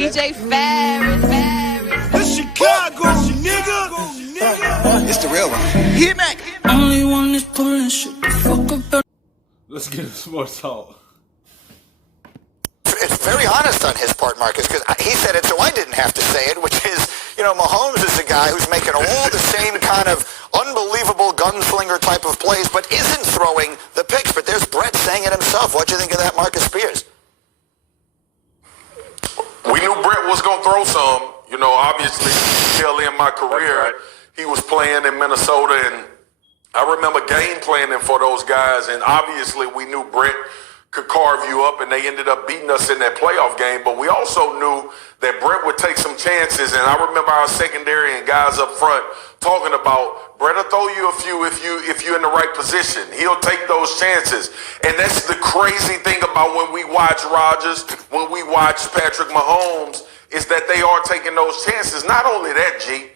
DJ Favre. The Chicago, nigga. It's the real one. Hit me. Only one is pulling shit the fuck up. Let's get into some more talk. It's very honest on his part, Marcus, because he said it so I didn't have to say it, which is, Mahomes is a guy who's making all the same kind of unbelievable gunslinger type of plays, but isn't throwing the picks. But there's Brett saying it himself. What do you think of that, Marcus Spears? We knew Brett was going to throw some. Obviously, still in my career, he was playing in Minnesota, and I remember game planning for those guys, and obviously we knew Brett could carve you up, and they ended up beating us in that playoff game. But we also knew that Brett would take some chances, and I remember our secondary and guys up front talking about Brett will throw you a few if you're in the right position. He'll take those chances. And that's the crazy thing about when we watch Rodgers, when we watch Patrick Mahomes, is that they are taking those chances. Not only that, G,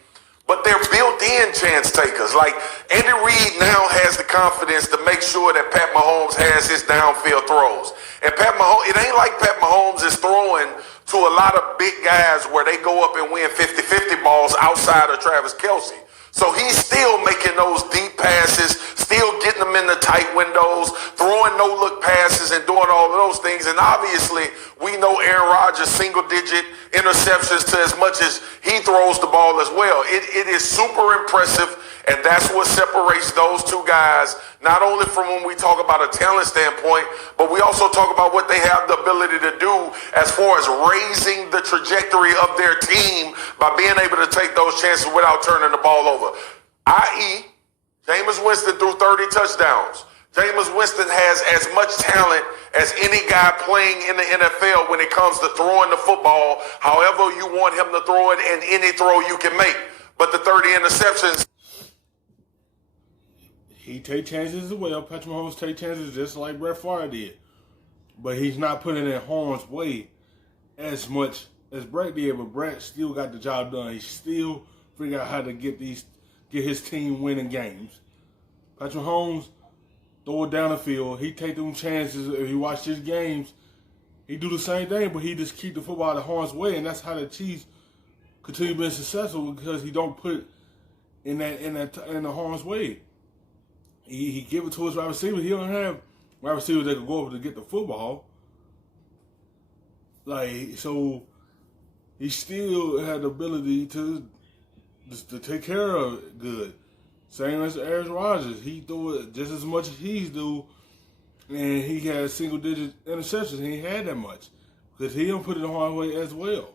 but they're built-in chance takers. Like, Andy Reid now has the confidence to make sure that Pat Mahomes has his downfield throws. And Pat Mahomes, it ain't like Pat Mahomes is throwing to a lot of big guys where they go up and win 50-50 balls outside of Travis Kelce. So he's still making those deep passes, still getting them in the tight windows, throwing no-look passes and doing all of those things. And obviously, we know Aaron Rodgers single-digit interceptions to as much as he throws the ball as well. It is super impressive, and that's what separates those two guys, not only from when we talk about a talent standpoint, but we also talk about what they have the ability to do as far as raising the trajectory of their team by being able to take those chances without turning the ball over. I.e., Jameis Winston threw 30 touchdowns. Jameis Winston has as much talent as any guy playing in the NFL when it comes to throwing the football, however you want him to throw it, and any throw you can make. But the 30 interceptions... He take chances as well. Patrick Mahomes take chances just like Brett Favre did. But he's not putting it in harm's way as much as Brett did. But Brett still got the job done. He still figured out how to get his team winning games. Patrick Mahomes throw it down the field. He take them chances. If you watch his games, he do the same thing, but he just keep the football out of harm's way. And that's how the Chiefs continue being successful, because he don't put in the harm's way. He give it to his wide receiver. He don't have wide receivers that can go over to get the football. So he still had the ability to take care of it good. Same as Aaron Rodgers. He threw it just as much as he's do, and he had single-digit interceptions. He ain't had that much because he don't put it the hard way as well.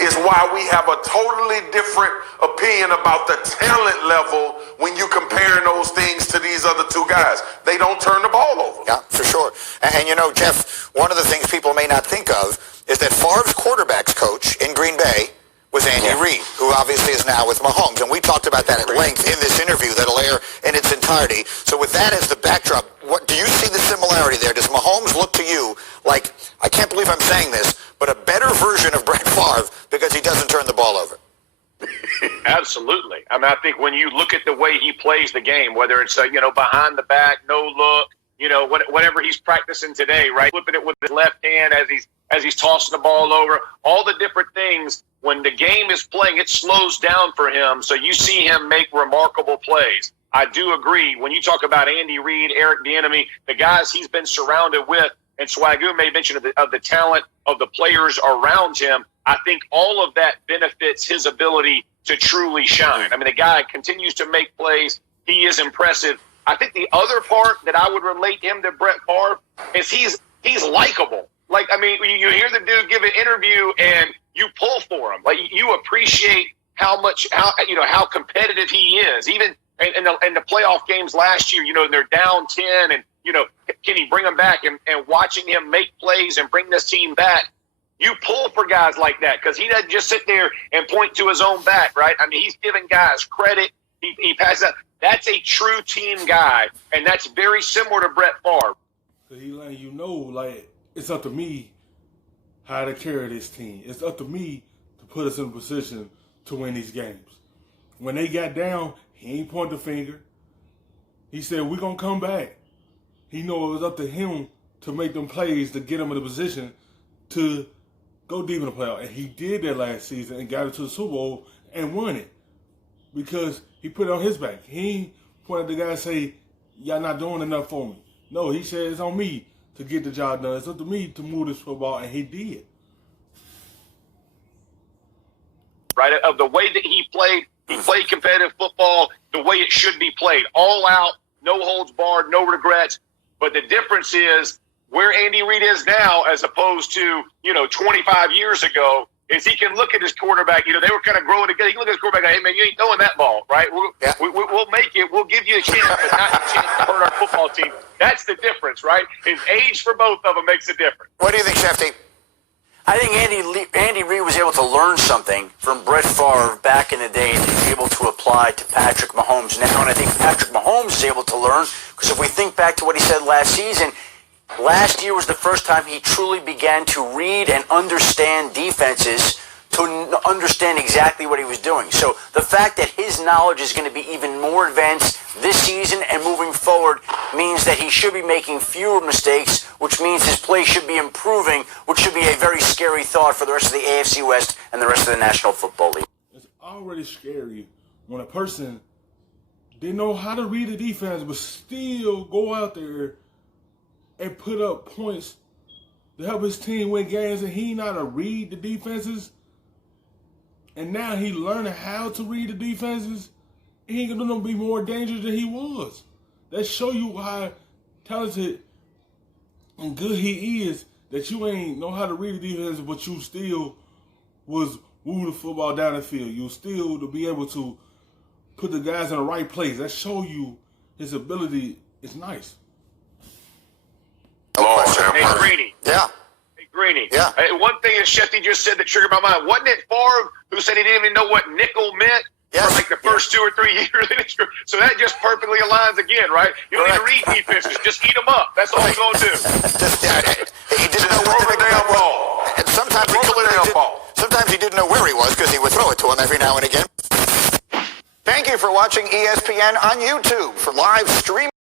Is why we have a totally different opinion about the talent level when you compare those things to these other two guys. They don't turn the ball over. Yeah, for sure. And Jeff, one of the things people may not think of is that Favre's quarterbacks coach in Green Bay was Andy Reid, who obviously is now with Mahomes. And we talked about that at length in this interview that'll air in its entirety. So with that as the backdrop, what do you see the similarity there? Does Mahomes look to you like, I can't believe I'm saying this, but a better version of Brett Favre because he doesn't turn the ball over? Absolutely. I mean, I think when you look at the way he plays the game, whether it's behind the back, no look, whatever he's practicing today, right? Flipping it with his left hand as he's tossing the ball over, all the different things. When the game is playing, it slows down for him, so you see him make remarkable plays. I do agree. When you talk about Andy Reid, Eric Bieniemy, the guys he's been surrounded with, and Swagoo made mention of the talent of the players around him, I think all of that benefits his ability to truly shine. I mean, the guy continues to make plays. He is impressive. I think the other part that I would relate him to Brett Favre is he's likable. Like, I mean, you hear the dude give an interview and you pull for him. Like, you appreciate how competitive he is. Even in the playoff games last year, they're down 10 and, can he bring them back? And watching him make plays and bring this team back, you pull for guys like that because he doesn't just sit there and point to his own back, right? I mean, he's giving guys credit. He passes out. That's a true team guy, and that's very similar to Brett Favre. So he it's up to me how to carry this team. It's up to me to put us in a position to win these games. When they got down, he ain't point the finger. He said, we're going to come back. He knew it was up to him to make them plays to get him in a position to go deep in the playoff. And he did that last season and got it to the Super Bowl and won it because he put it on his back. He ain't pointed at the guy and say, y'all not doing enough for me. No, he said it's on me to get the job done. It's up to me to move this football, and he did. Right, of the way that he played competitive football the way it should be played. All out, no holds barred, no regrets. But the difference is where Andy Reid is now as opposed to, 25 years ago is he can look at his quarterback. They were kind of growing together. He can look at his quarterback and, hey, man, you ain't throwing that ball, right? We'll make it. We'll give you a chance, but not a chance to hurt our football team. That's the difference, right? His age for both of them makes a difference. What do you think, Shefty? I think Andy Reid was able to learn something from Brett Favre back in the day and he's able to apply to Patrick Mahomes now. And I think Patrick Mahomes is able to learn because if we think back to what he said last season, last year was the first time he truly began to read and understand defenses to understand exactly what he was doing. So the fact that his knowledge is going to be even more advanced this season and moving forward means that he should be making fewer mistakes, which means his play should be improving, which should be a very scary thought for the rest of the AFC West and the rest of the National Football League. It's already scary when a person didn't know how to read the defense but still go out there and put up points to help his team win games, and he not to read the defenses. And now he learning how to read the defenses. He ain't gonna be more dangerous than he was. That show you how talented and good he is. That you ain't know how to read the defense, but you still was moving the football down the field. You still to be able to put the guys in the right place. That show you his ability is nice. Hey, Greeny. Yeah. Hey, Greeny. Yeah. One thing that Shefty just said that triggered my mind. Wasn't it Favre who said he didn't even know what nickel meant for like the first 2 or 3 years? So that just perfectly aligns again, right? You don't need to read defenses. Just eat them up. That's all you're going to do. He didn't know where the damn ball. And sometimes he didn't know where he was because he would throw it to him every now and again. Thank you for watching ESPN on YouTube. For live streaming.